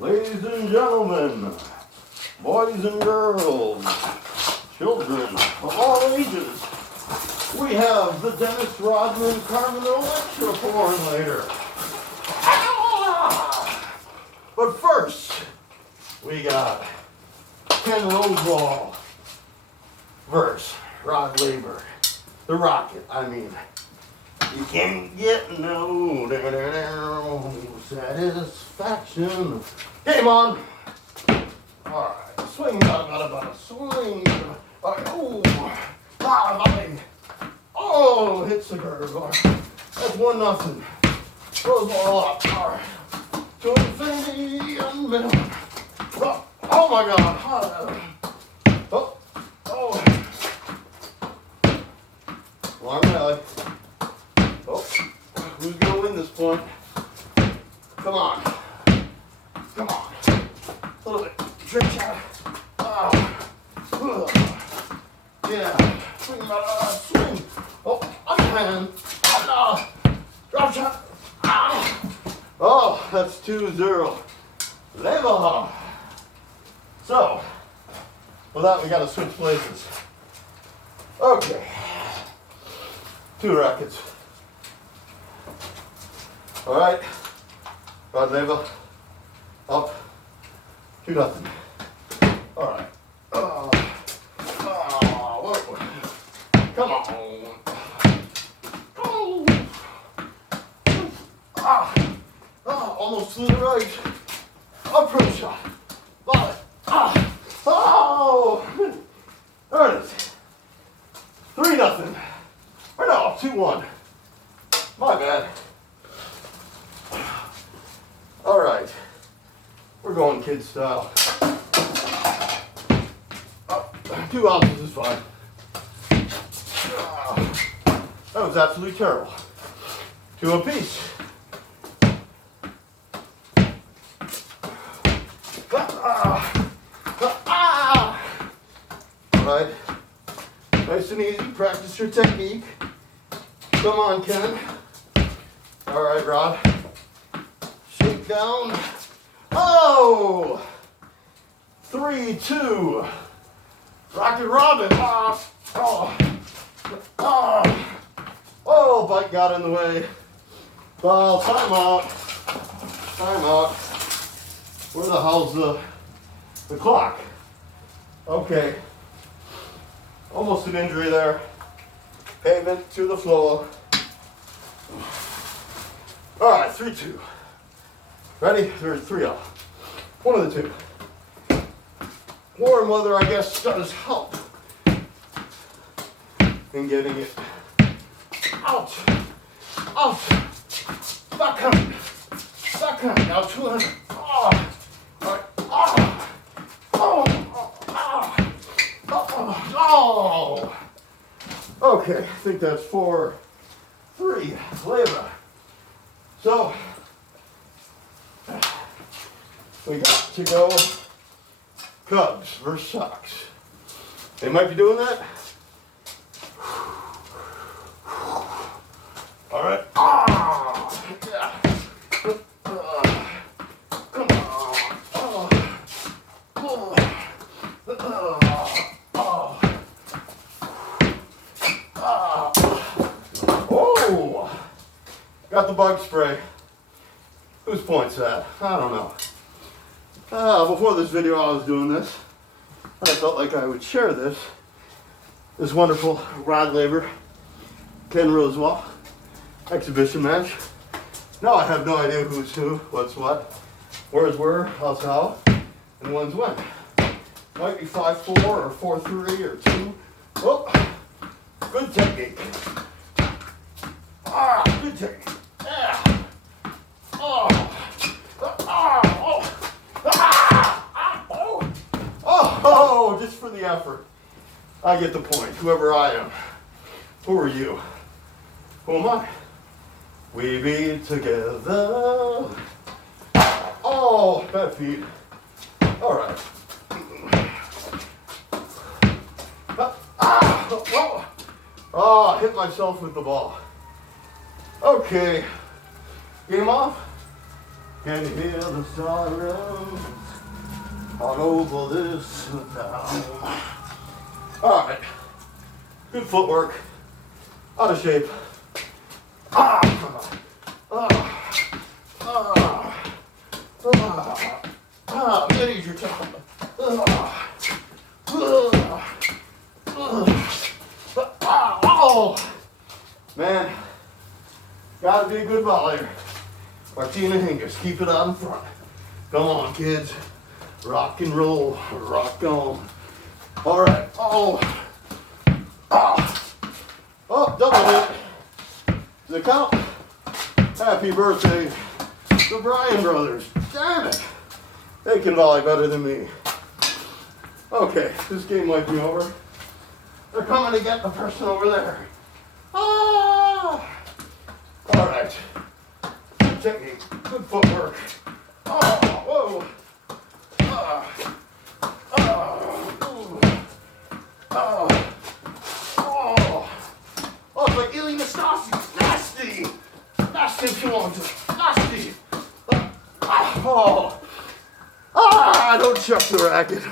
Ladies and gentlemen, boys and girls, children of all ages, we have the Dennis Rodman Carmen lecture porn later. But first, we got Ken Rosewall verse Rod Laver, the Rocket. I mean, you can't get no satisfaction. Game on. All right, swing, bada, swing. Volley. Oh, hits the curve. That's 1-0. Rosewall up. All right. To infinity and beyond. Oh my God. Long rally. Oh, who's going to win this point? Come on. A little bit. Trick shot. Yeah. Swing. Oh, underhand. Drop shot. Oh, that's 2-0. Lavar. So, with that, we got to switch places. Okay. 2 rackets. All right. Rod Laver. Up. 2-0. All right. Whoa. Come on. Almost to the right. Approach shot. Volley. There it is. 3-0. Or no, 2-1. My bad. All right. We're going kid style. 2 ounces is fine. That was absolutely terrible. 2 apiece. All right. Nice and easy. Practice your technique. Come on, Ken. All right, Rod. Shake down. Oh! 3-2. Rocket Robin. Oh, bike got in the way. Well, time out. Where the hell's the clock? Okay. Almost an injury there. Pavement to the floor. All right, 3-2. Ready? 3-0. One of the two. Warm weather, I guess, does help in getting it out. Backhand. Now 200. Okay, I think that's 4-3 Lavar. So we got to go Cubs versus Sox. They might be doing that. All right. Yeah. Come on. Got the bug spray. Whose point's that? I don't know. Before this video I was doing this. I felt like I would share this wonderful Rod Laver, Ken Rosewall exhibition match. Now I have no idea who's who, what's what, where's where, how's how, and when's when. Might be 5-4 or 4-3 or 2. Oh, good technique. Good technique. Yeah. Oh, just for the effort. I get the point, whoever I am. Who are you? Who am I? We be together. Oh, bad feet. All right. Oh, I hit myself with the ball. Okay. Game off. Can you hear the sirens all over this town? All right, good footwork, out of shape. Manage your time. Oh, man, gotta be a good volleyer. Martina Hingis, keep it out in front. Come on, kids. Rock and roll, rock on. All right, oh, double hit. The count. Happy birthday, the Bryan brothers. Damn it. They can volley better than me. Okay, this game might be over. They're coming to get the person over there. Ah! All right. Good technique, good footwork. Oh, whoa. Oh, it's like Ili Nastasi. Nasty. Nasty if you want to. Nasty. Don't chuck the racket.